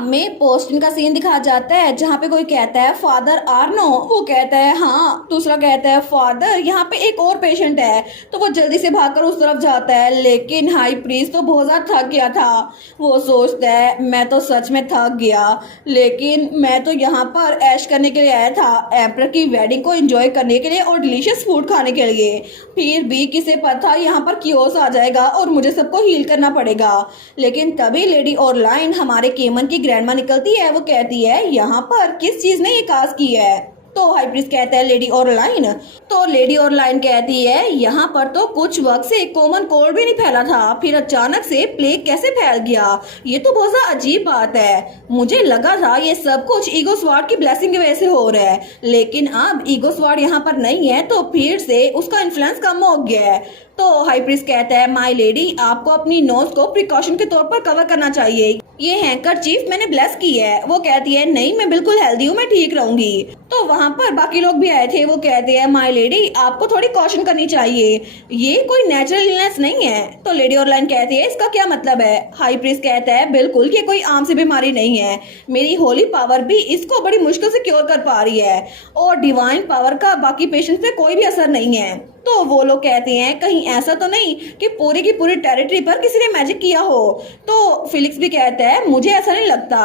हमें पोस्टिंग का सीन दिखाया जाता है जहाँ पे कोई कहता है फादर आर्नो, वो कहता है हाँ, दूसरा कहता है फादर यहाँ पे एक और पेशेंट है। तो वो जल्दी से भागकर उस तरफ जाता है, लेकिन हाई प्रीस्ट तो बहुत ज़्यादा थक गया था। वो सोचता है मैं तो सच में थक गया, लेकिन मैं तो यहाँ पर ऐश करने के लिए आया था, एम्परर की वेडिंग को एंजॉय करने के लिए और डिलीशियस फूड खाने के लिए। फिर भी किसे पता यहाँ पर कियोस आ जाएगा और मुझे सबको हील करना पड़ेगा। लेकिन तभी लेडी ओरलाइन हमारे केमन की ग्रैंडमा निकलती है। वो कहती है यहाँ पर किस चीज ने ये काज की है। तो हाई प्रीस्ट कहता है लेडी ओरलाइन। तो लेडी ओरलाइन कहती है यहाँ पर तो कुछ वक्त से कॉमन कोल्ड भी नहीं फैला था, फिर अचानक से प्लेग कैसे फैल गया, ये तो बहुत ज्यादा अजीब बात है। मुझे लगा था ये सब कुछ ईगो स्वार्ड की ब्लेसिंग की वजह से हो रहा है, लेकिन अब ईगो स्वार्ड यहाँ पर नहीं है तो फिर से उसका इन्फ्लुएंस कम हो गया है। तो हाई प्रीस्ट कहता है माय लेडी, आपको अपनी नोज को प्रिकॉशन के तौर पर कवर करना चाहिए, ये हैंकर चीफ मैंने ब्लेस की है। वो कहती है नहीं, मैं बिल्कुल हेल्दी हूँ, मैं ठीक रहूंगी। तो वहाँ पर बाकी लोग भी आए थे। वो कहते हैं माय लेडी, आपको थोड़ी कॉशन करनी चाहिए, ये कोई नेचुरल इलनेस नहीं है। तो लेडी ओरलाइन कहती है इसका क्या मतलब है। हाई प्रीस्ट कहता है बिल्कुल, ये कोई आम सी बीमारी नहीं है, मेरी होली पावर भी इसको बड़ी मुश्किल से क्योर कर पा रही है और डिवाइन पावर का बाकी पेशेंट पे कोई भी असर नहीं है। तो वो लोग कहते हैं कहीं ऐसा तो नहीं कि पूरी की पूरी टेरिटरी पर किसी ने मैजिक किया हो। तो फिलिक्स भी कहता है मुझे ऐसा नहीं लगता,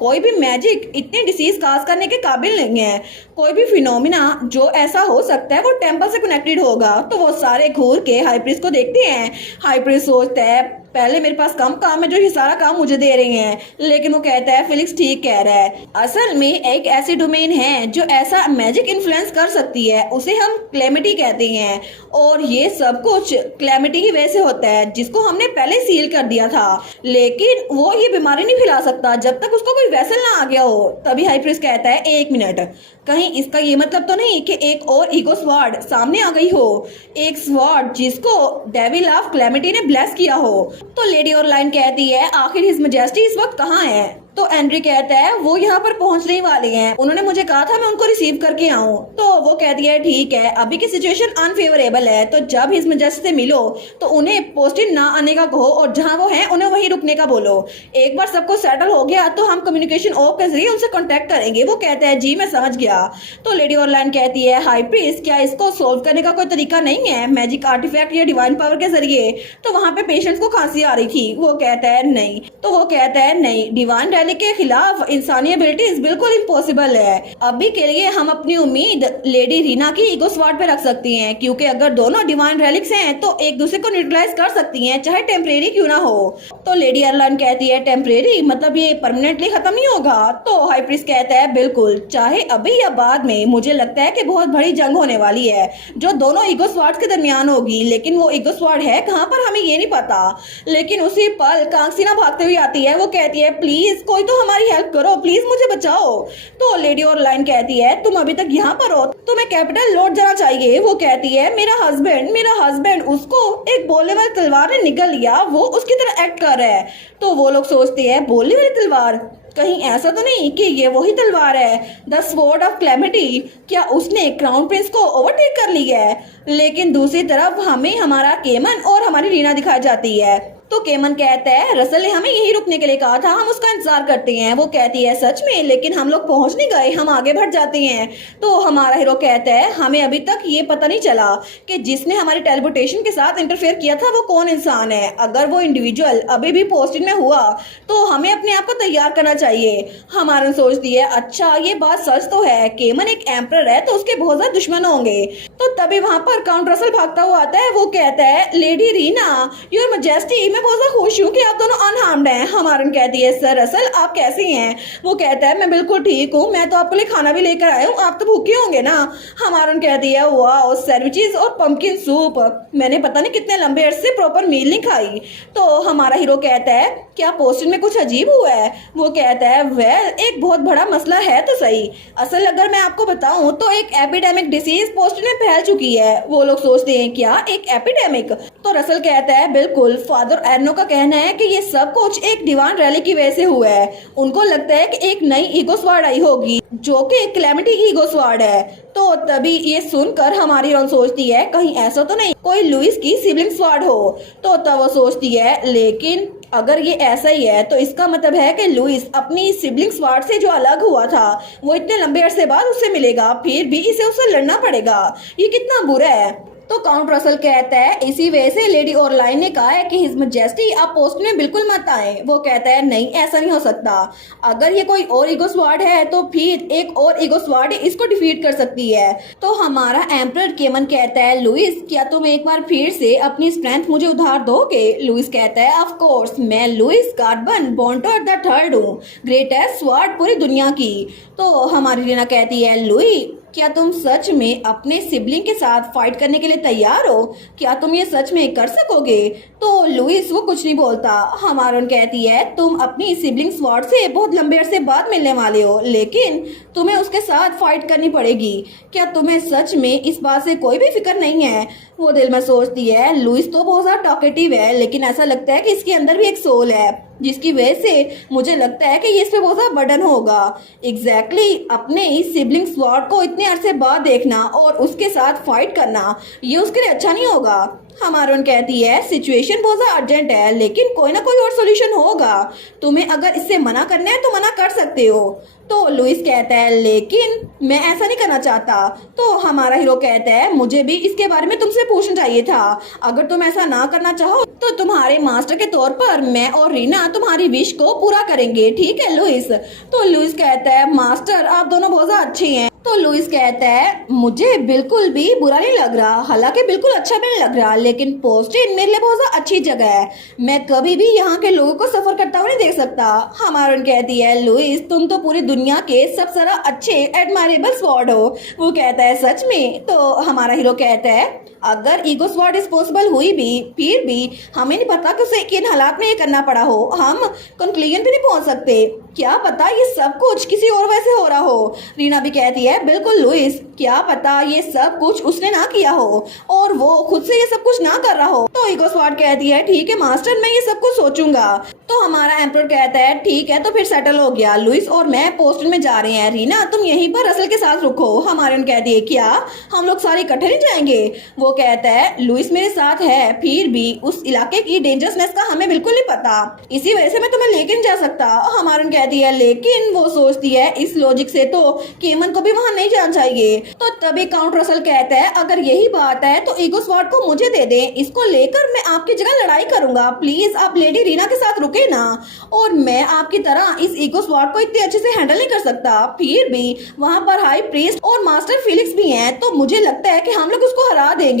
कोई भी मैजिक इतनी डिसीज काज करने के काबिल नहीं है, कोई भी फिनोमिना जो ऐसा हो सकता है वो टेम्पल से कनेक्टेड होगा। तो वो सारे घूर के हाई प्रीस्ट को देखते हैं। हाई प्रीस्ट सोचता है पहले मेरे पास कम काम है जो ये सारा काम मुझे दे रहे हैं, लेकिन वो कहता है फिलिक्स ठीक कह रहा है, असल में एक ऐसी डोमेन है जो ऐसा मैजिक इन्फ्लुएंस कर सकती है, उसे हम क्लेमिटी कहते हैं और ये सब कुछ क्लेमिटी की वजह से होता है जिसको हमने पहले सील कर दिया था, लेकिन वो ये बीमारी नहीं फैला सकता जब तक उसका कोई वेसल ना आ गया हो। तभी हाई प्रीस्ट कहता है एक मिनट, कहीं इसका ये मतलब तो नहीं कि एक और ईगो स्वॉर्ड सामने आ गई हो, एक स्वॉर्ड जिसको डेविल ऑफ क्लेमिटी ने ब्लेस किया हो। तो लेडी ओरलाइन कहती है आखिर हिज मैजेस्टी इस वक्त कहाँ है। तो एंड्री कहता है वो यहाँ पर पहुंचने वाले हैं, उन्होंने मुझे कहा था मैं उनको रिसीव करके आऊं। तो वो कहती है ठीक है, अभी की सिचुएशन अनफेवरेबल है, तो जब हिज मैजेस्टी से मिलो तो उन्हें पोस्टिंग ना आने का कहो और जहाँ वो हैं उन्हें वहीं रुकने का बोलो। एक बार सबको सेटल हो गया तो हम कम्युनिकेशन ऑफ के जरिए उनसे कॉन्टेक्ट करेंगे। वो कहता है जी मैं समझ गया। तो लेडी ओरलाइन कहती है हाई प्रीस्ट, क्या इसको सोल्व करने का कोई तरीका नहीं है मैजिक आर्टिफैक्ट या डिवाइन पावर के जरिए। तो वहाँ पे पेशेंट्स को खांसी आ रही थी। वो कहता है नहीं। तो वो कहता है नहीं, डिवाइन रैली के खिलाफ इंसानी एबिलिटीज बिल्कुल इम्पॉसिबल है। अभी के लिए हम अपनी उम्मीद लेडी रीना की ईगो स्वार्ड पे रख सकती हैं, क्योंकि अगर दोनों डिवाइन रेलिक्स हैं तो एक दूसरे को न्यूट्रलाइज कर सकती हैं, चाहे टेम्परेरी क्यों ना हो। तो लेडी ओरलाइन कहती है टेम्परेरी मतलब ये परमानेंटली खत्म नहीं होगा। तो हाई प्रीस्ट कहता है बिल्कुल, चाहे अभी या बाद में, मुझे लगता है कि बहुत बड़ी जंग होने वाली है जो दोनों ईगो स्वार्ड्स के दरमियान होगी, लेकिन वो ईगो स्वार्ड है कहाँ पर हमें ये नहीं पता। लेकिन उसी पल कांगसीना भागते हुए आती है। वो कहती है प्लीज कोई तो हमारी हेल्प करो, प्लीज मुझे बचाओ। तो लेडी ओरलाइन कहती है तुम अभी तक यहाँ पर हो, तुम्हें कैपिटल लौट जाना चाहिए। वो कहती है मेरा हस्बैंड उसको एक बोलने वाली तलवार ने निगल लिया, वो उसकी तरह एक्ट कर रहा है। तो वो लोग सोचते हैं बोलने वाली तलवार, कहीं ऐसा तो नहीं कि ये वही तलवार है द स्वॉर्ड ऑफ क्लेमिटी, क्या उसने क्राउन प्रिंस को ओवरटेक कर लिया है। लेकिन दूसरी तरफ हमें हमारा केमन और हमारी रीना दिखाई जाती है। तो केमन कहता है रसल ने हमें यही रुकने के लिए कहा था, हम उसका इंतजार करते हैं। वो कहती है सच में, लेकिन हम लोग पहुंच नहीं गए, हम आगे बढ़ जाते हैं। तो हमारा हीरो कहता है हमें अभी तक ये पता नहीं चला कि जिसने हमारी टेलीपोर्टेशन के साथ इंटरफेयर किया था वो कौन इंसान है। अगर वो इंडिविजुअल अभी भी पोस्टिंग में हुआ तो हमें अपने आप को तैयार करना चाहिए। हमारा सोचती है अच्छा ये बात सच तो है, केमन एक एम्परर है तो उसके बहुत ज्यादा दुश्मन होंगे। तो तभी वहां पर काउंट रसल भागता हुआ आता है। वो कहता है लेडी रीना योर मैजेस्टी, मैं बहुत ज्यादा खुश हूँ कि आप दोनों अनहार्म्ड हैं। हमारन कहती है सर रसल आप कैसी हैं। वो कहता है मैं बिल्कुल ठीक हूँ, मैं तो आपके लिए खाना भी लेकर आया हूँ, आप तो भूखे होंगे ना। हमारन कहती है वाह सैंडविचेस और पंपकिन सूप, मैंने पता नहीं कितने लंबे अरसे से प्रॉपर मील नहीं खाई। तो हमारा हीरो कहता है क्या पोस्टिंग में कुछ अजीब हुआ है। वो कहता है वेल एक बहुत बड़ा मसला है तो सही, असल अगर मैं आपको बताऊं तो एक एपिडेमिक डिसीज पोस्टिंग में फैल चुकी है। वो लोग सोचते हैं क्या एक एपिडेमिक। तो रसल कहता है बिल्कुल, फादर एर्नो का कहना है कि ये सब कुछ एक डिवाइन रैली की वजह से हुआ है। उनको लगता है कि एक नई ईगो स्वार्ड आई होगी जो कि क्लेमिटी की ईगो स्वार्ड है। तो तभी ये सुनकर हमारी रॉन सोचती है कहीं ऐसा तो नहीं कोई लुइस की सिबलिंग स्वार्ड हो। तो तब वो सोचती है लेकिन अगर ये ऐसा ही है तो इसका मतलब है कि लुइस अपनी सिबलिंग स्वार्ड से जो अलग हुआ था वो इतने लंबे अरसे बाद उससे मिलेगा, फिर भी इसे उससे लड़ना पड़ेगा। ये कितना बुरा है। तो काउंट रसल कहता है इसी वजह से लेडी ओरलाइन ने कहा है कि हिज मैजेस्टी आप पोस्ट में बिल्कुल मत आए। वो कहता है नहीं, ऐसा नहीं हो सकता। अगर ये कोई और ईगो स्वार्ड है तो फिर एक और ईगो स्वार्ड इसको डिफीट कर सकती है। तो हमारा एम्परर केमन कहता है लुइस क्या तुम एक बार फिर से अपनी स्ट्रेंथ मुझे उधार दोगे? लुइस कहता है ऑफ कोर्स, मैं लुइस कार्बन बॉन्टर द थर्ड हूँ, ग्रेटेस्ट स्वार्ड पूरी दुनिया की। तो हमारी रीना कहती है लुई क्या तुम सच में अपने सिबलिंग के साथ फाइट करने के लिए तैयार हो? क्या तुम ये सच में कर सकोगे? तो लुइस वो कुछ नहीं बोलता। हमारन कहती है तुम अपनी सिबलिंग स्वॉर्ड से बहुत लंबे अरसे बाद मिलने वाले हो, लेकिन तुम्हें उसके साथ फाइट करनी पड़ेगी। क्या तुम्हें सच में इस बात से कोई भी फिक्र नहीं है? वो दिल में सोचती है लुइस तो बहुत ज़्यादा टॉकेटिव है, लेकिन ऐसा लगता है कि इसके अंदर भी एक सोल है, जिसकी वजह से मुझे लगता है कि ये इस पे बहुत ज़्यादा बर्डन होगा। एग्जैक्टली अपने इस सिबलिंग स्वॉर्ड को इतने अरसे बाद देखना और उसके साथ फाइट करना ये उसके लिए अच्छा नहीं होगा। हमारन कहती है सिचुएशन बहुत ज़्यादा अर्जेंट है, लेकिन कोई ना कोई और सोल्यूशन होगा। तुम्हें अगर इससे मना करना है तो मना कर सकते हो। तो लुइस कहता है लेकिन मैं ऐसा नहीं करना चाहता। तो हमारा हीरो कहता है मुझे भी इसके बारे में तुमसे पूछना चाहिए था। अगर तुम ऐसा ना करना चाहो तो तुम्हारे मास्टर के तौर पर मैं और रीना तुम्हारी विश को पूरा करेंगे, ठीक है लुइस? तो लुइस कहता है मास्टर आप दोनों बहुत ज़्यादा अच्छे हैं। तो लुइस कहता है मुझे बिल्कुल भी बुरा नहीं लग रहा, हालांकि बिल्कुल अच्छा भी नहीं लग रहा, लेकिन पोस्टिन मेरे लिए बहुत ज़्यादा अच्छी जगह है। मैं कभी भी यहाँ के लोगों को सफर करता हुआ नहीं देख सकता। हमारन कहती है लुइस तुम तो पूरी दुनिया के सबसे ज़्यादा अच्छे एडमायरेबल स्वॉर्ड हो। वो कहता है सच में? तो हमारा हीरो कहता है अगर ईगो स्वॉर्ड डिस्पोजेबल हुई भी फिर भी हमें नहीं पता कि उसे किन हालात में ये करना पड़ा हो। हम कंक्लूजन भी नहीं पहुंच सकते, क्या पता ये सब कुछ किसी और वजह से हो रहा हो। रीना भी कहती है बिल्कुल लुइस, क्या पता ये सब कुछ उसने ना किया हो और वो खुद से ये सब कुछ ना कर रहा हो। तो ईगो स्वॉर्ड कहती है ठीक है मास्टर, मैं ये सब कुछ सोचूंगा। तो हमारा एम्परर कहता है ठीक है तो फिर सेटल हो गया, लुइस और मैं पोस्टन में जा रहे हैं, रीना तुम यहीं पर रसल के साथ रुको। हमारे कहती है क्या हम लोग सारे इकट्ठे नहीं जाएंगे? वो कहता है लुइस मेरे साथ है, फिर भी उस इलाके की डेंजरसनेस का हमें बिल्कुल नहीं पता, इसी वजह से मैं तुम्हें लेके नहीं जा सकता। हमारे कहती है लेकिन वो सोचती है इस लॉजिक से तो केमन को भी वहाँ नहीं जाना चाहिए। तो तभी काउंट रसल कहता है अगर यही बात है तो ईगो स्वॉर्ड को मुझे दे दे, इसको लेकर मैं आपकी जगह लड़ाई करूंगा। प्लीज आप लेडी रीना के साथ रुके ना, और मैं आपकी तरह इस ईगो स्वॉर्ड को इतने अच्छे से हैंडल नहीं कर सकता। फिर भी वहाँ पर हाई प्रीस्ट और मास्टर फिलिक्स भी हैं, तो मुझे लगता है कि हम लोग उसको हरा देंगे।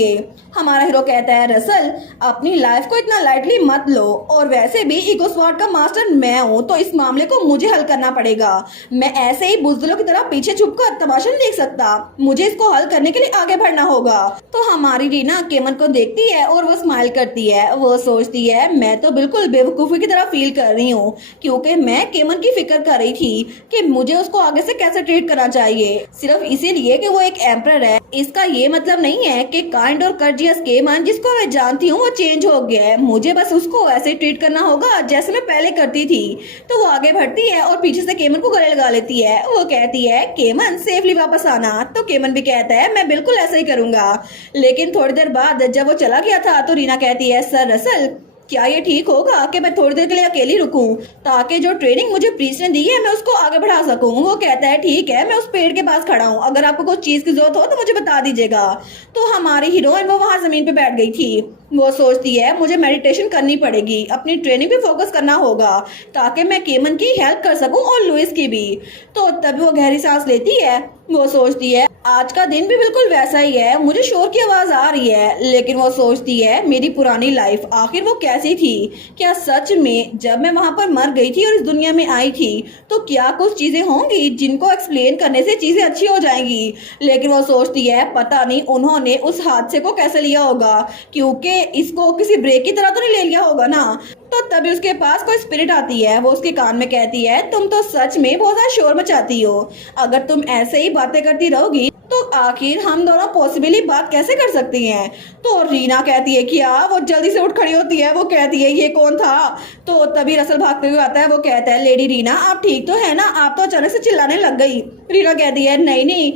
हमारा हीरो कहता है रसल अपनी लाइफ को इतना लाइटली मत लो, और वैसे भी ईगो स्वॉर्ड का मास्टर मैं हूँ तो इस मामले को मुझे हल करना पड़ेगा। मैं ऐसे ही बुज़दिलों की तरह पीछे छुपकर तमाशा नहीं देख सकता, मुझे इसको हल करने के लिए आगे बढ़ना होगा। तो हमारी रीना केमन को देखती है और वो स्माइल करती है। वो सोचती है मैं तो बिल्कुल बेवकूफ़ी की तरह फील कर रही हूँ, क्योंकि मैं केमन की फिक्र कर रही थी कि मुझे उसको आगे से कैसे ट्रीट करना चाहिए, सिर्फ इसीलिए कि वो एक एम्परर है। इसका ये मतलब नहीं है कि काइंड और कर्जियस केमन जिसको मैं जानती हूँ वो चेंज हो गया है, मुझे बस उसको ऐसे ट्रीट करना होगा जैसे मैं पहले करती थी। तो वो आगे बढ़ती है और पीछे से केमन को गले लगा लेती है। वो कहती है केमन सेफली वापस आना। तो केमन भी कहता है मैं बिल्कुल ऐसा ही करूंगा। लेकिन थोड़ी देर बाद जब वो चला गया था तो रीना कहती है सर रसल क्या ये ठीक होगा कि मैं थोड़ी देर के लिए अकेली रुकूं, ताकि जो ट्रेनिंग मुझे प्रीस्ट ने दी है मैं उसको आगे बढ़ा सकूं। वो कहता है ठीक है, मैं उस पेड़ के पास खड़ा हूं, अगर आपको कुछ चीज़ की जरूरत हो तो मुझे बता दीजिएगा। तो हमारी हीरोइन वो वहाँ जमीन पे बैठ गई थी। वो सोचती है मुझे मेडिटेशन करनी पड़ेगी, अपनी ट्रेनिंग पे फोकस करना होगा ताकि मैं केमन की हेल्प कर सकूं और लुइस की भी। तो तभी वो गहरी सांस लेती है। वो सोचती है आज का दिन भी बिल्कुल वैसा ही है, मुझे शोर की आवाज आ रही है। लेकिन वो सोचती है मेरी पुरानी लाइफ आखिर वो कैसी थी, क्या सच में जब मैं वहां पर मर गई थी और इस दुनिया में आई थी तो क्या कुछ चीजें होंगी जिनको एक्सप्लेन करने से चीजें अच्छी हो जाएंगी। लेकिन वो सोचती है पता नहीं उन्होंने उस हादसे को कैसे लिया होगा, क्योंकि इसको किसी ब्रेक की तरह तो नहीं ले लिया होगा ना। तो तभी उसके पास कोई स्पिरिट आती है। वो उसके कान में कहती है तुम तो सच में बहुत ज्यादा शोर मचाती हो, अगर तुम ऐसे ही बातें करती रहोगी तो आखिर हम दोनों पॉसिबली बात कैसे कर सकती हैं। तो रीना कहती है क्या, वो जल्दी से उठ खड़ी होती है। वो कहती है ये कौन था। तो तभी रसल भागते हुए आता है। वो कहता है लेडी रीना आप ठीक तो है ना, आप तो अचानक से चिल्लाने लग गई। रीना कहती है नहीं नहीं,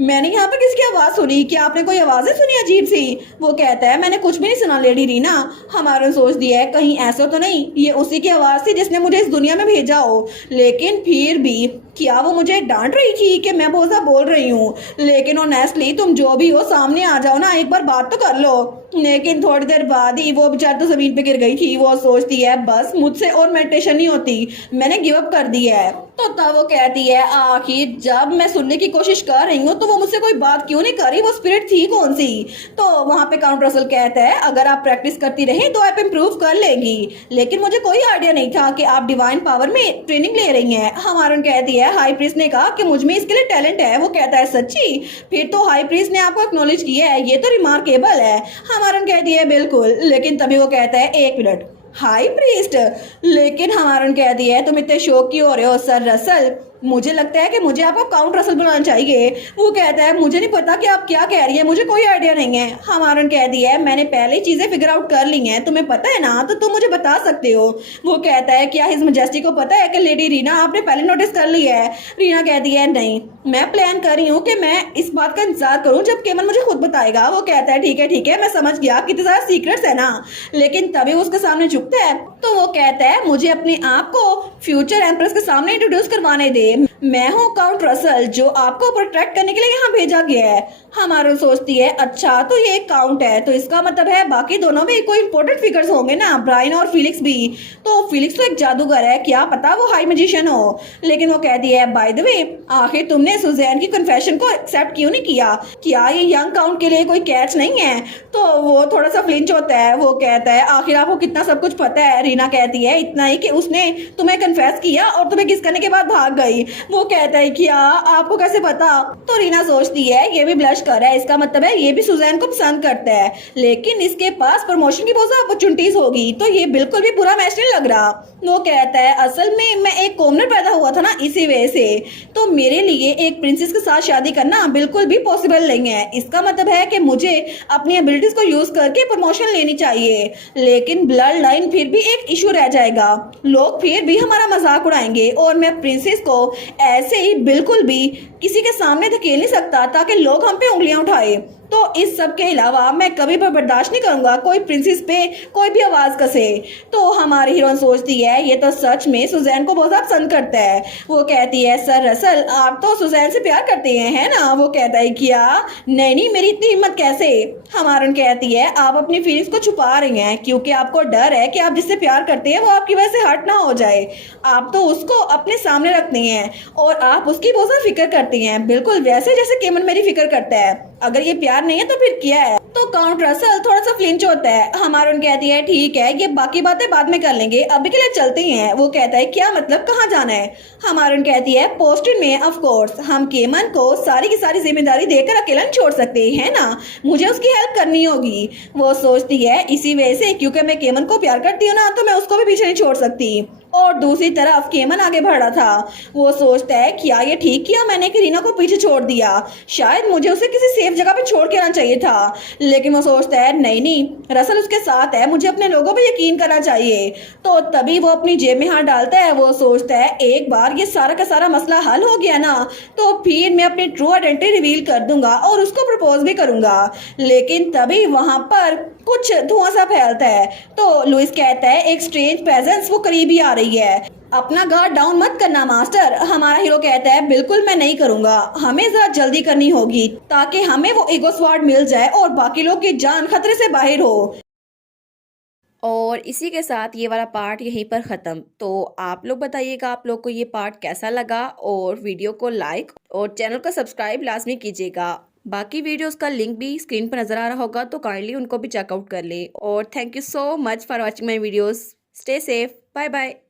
मैंने यहाँ पे किसकी आवाज़ सुनी? क्या आपने कोई आवाज़ें सुनी अजीब सी? वो कहता है मैंने कुछ भी नहीं सुना लेडी रीना। हमारा सोचती है कहीं ऐसा तो नहीं ये उसी की आवाज़ थी जिसने मुझे इस दुनिया में भेजा हो। लेकिन फिर भी क्या वो मुझे डांट रही थी कि मैं बहुत सा बोल रही हूँ? लेकिन ऑनेस्टली तुम जो भी हो सामने आ जाओ ना, एक बार बात तो कर लो। लेकिन थोड़ी देर बाद ही वो बेचारी तो ज़मीन पे गिर गई थी। वो सोचती है बस मुझसे और मेडिटेशन नहीं होती, मैंने गिव अप कर दी है। तो तब वो कहती है आखिर जब मैं सुनने की कोशिश कर रही हूँ तो वो मुझसे कोई बात क्यों नहीं कर रही? वो स्पिरिट थी कौन सी? तो वहाँ पे काउंट रसल कहता है अगर आप प्रैक्टिस करती रही तो आप इम्प्रूव कर लेंगी, लेकिन मुझे कोई आइडिया नहीं था कि आप डिवाइन पावर में ट्रेनिंग ले रही हैं। हमारा कहती है हाई प्रीस्ट ने कहा कि मुझ में इसके लिए टैलेंट है। वो कहता है सच्ची? फिर तो हाई प्रीस्ट ने आपको एक्नॉलेज किया है, ये तो रिमार्केबल है। हमारा कहती है बिल्कुल। लेकिन तभी वो कहता है एक मिनट, हाई प्रीस्ट? लेकिन हमारन कहती है तुम इतने शौक क्यों हो रहे हो सर रसल? मुझे लगता है कि मुझे आपको काउंट रसल बनाना चाहिए। वो कहता है मुझे नहीं पता कि आप क्या कह रही है, मुझे कोई आइडिया नहीं है। हमारन कहती है मैंने पहले ही चीज़ें फिगर आउट कर ली हैं, तुम्हें पता है ना, तो तुम मुझे बता सकते हो। वो कहता है क्या हिज मजेस्टी को पता है कि लेडी रीना आपने पहले नोटिस कर ली है? रीना कहती है नहीं, मैं प्लान कर रही हूँ कि मैं इस बात का इंतजार करूँ जब केमन मुझे खुद बताएगा। वो कहता है ठीक है मैं समझ गया, कितने सारे सीक्रेट्स है ना। लेकिन तभी उसके सामने झुकता है तो वो कहता है मुझे अपने आप को फ्यूचर एम्प्रेस के सामने इंट्रोड्यूस करवाने दे। मैं हूँ काउंट रसल जो आपको प्रोटेक्ट करने के लिए यहाँ भेजा गया है। हमारा सोचती है अच्छा तो ये एक काउंट है तो इसका मतलब है बाकी दोनों भी कोई इंपॉर्टेंट फिगर्स होंगे ना, ब्रायन और फिलिक्स भी। तो फिलिक्स तो एक जादूगर है, क्या पता वो हाई मैजिशियन हो। लेकिन वो कहती है बाय द वे आखिर तुमने सुजैन की कन्फेशन को एक्सेप्ट क्यों नहीं किया? क्या ये यंग काउंट के लिए कोई कैच नहीं है? तो वो थोड़ा सा फ्लिंच होता है। वो कहता है आखिर आपको कितना सब कुछ पता है? रीना कहती है इतना ही कि उसने तुम्हें कन्फेस किया और तुम्हें किस करने के बाद भाग गई। वो कहता है क्या आपको कैसे पता? तो रीना सोचती है ये भी ब्लश कर रहा है, इसका मतलब है ये भी सुजैन को पसंद करता है, लेकिन इसके पास प्रमोशन की बहुत अपॉर्चुनिटीज होगी तो ये बिल्कुल भी बुरा मैच नहीं लग रहा। वो कहता है असल में मैं एक कॉमनर पैदा हुआ था ना, इसी वजह से तो मेरे लिए एक प्रिंसेस के साथ शादी करना बिल्कुल भी पॉसिबल नहीं है। इसका मतलब है कि मुझे अपनी एबिलिटीज को यूज करके प्रमोशन लेनी चाहिए, लेकिन ब्लड लाइन फिर भी एक इशू रह जाएगा, लोग फिर भी हमारा मजाक उड़ाएंगे और मैं प्रिंसेस को ऐसे ही बिल्कुल भी किसी के सामने धकेल नहीं सकता ताकि लोग हम पे उंगलियां उठाए। तो इस सब के अलावा मैं कभी भी बर्दाश्त नहीं करूंगा कोई प्रिंसेस पे कोई भी आवाज़ कसे। तो हमारी हीरोइन सोचती है ये तो सच में सुजैन को बहुत ज़्यादा पसंद करता है। वो कहती है सर रसल आप तो सुजैन से प्यार करते हैं है ना? वो कहता है क्या? नहीं मेरी इतनी हिम्मत कैसे? हमारन कहती है आप अपनी फीलिंग्स को छुपा रही हैं क्योंकि आपको डर है कि आप जिससे प्यार करते हैं वो आपकी वजह से हर्ट ना हो जाए। आप तो उसको अपने सामने रखती हैं और आप उसकी बहुत ज़्यादा फिक्र करती हैं, बिल्कुल वैसे जैसे केमन मेरी फिक्र करता है। अगर ये प्यार नहीं है तो फिर क्या है? तो काउंट रसल थोड़ा सा फ्लिंच होता है। हमारन कहती है ठीक है ये बाकी बातें बाद में कर लेंगे, अभी के लिए चलते हैं। वो कहता है क्या मतलब, कहाँ जाना है? हमारन कहती है पोस्टन में। ऑफ कोर्स हम केमन को सारी की सारी जिम्मेदारी देकर अकेला नहीं छोड़ सकते है ना, मुझे उसकी हेल्प करनी होगी। वो सोचती है इसी वजह से क्योंकि मैं केमन को प्यार करती हूँ ना तो मैं उसको भी पीछे नहीं छोड़ सकती। और दूसरी तरफ केमन आगे बढ़ रहा था। वो सोचता है क्या ये ठीक किया मैंने कि रीना को पीछे छोड़ दिया, शायद मुझे उसे किसी सेफ जगह पे छोड़ के आना चाहिए था। लेकिन वो सोचता है नहीं रसल उसके साथ है, मुझे अपने लोगों पे यकीन करना चाहिए। तो तभी वो अपनी जेब में हाथ डालता है। वो सोचता है एक बार ये सारा का सारा मसला हल हो गया ना तो फिर मैं अपनी ट्रू आइडेंटिटी रिवील कर दूंगा और उसको प्रपोज भी करूंगा। लेकिन तभी वहां पर कुछ धुआं सा फैलता है। तो लुइस कहता है एक स्ट्रेंज प्रेजेंस वो करीब ही आ रही है, अपना गार्ड डाउन मत करना मास्टर। हमारा हीरो कहता है बिल्कुल मैं नहीं करूंगा, हमें जरा जल्दी करनी होगी ताकि हमें वो ईगो स्वॉर्ड मिल जाए और बाकी लोग की जान खतरे से बाहर हो। और इसी के साथ ये वाला पार्ट यहीं पर ख़त्म। तो आप लोग बताइएगा आप लोग को ये पार्ट कैसा लगा और वीडियो को लाइक और चैनल को सब्सक्राइब लाजमी कीजिएगा। बाकी वीडियोस का लिंक भी स्क्रीन पर नज़र आ रहा होगा तो काइंडली उनको भी चेकआउट कर ले। और thank you so much for watching my videos. Stay safe, bye bye.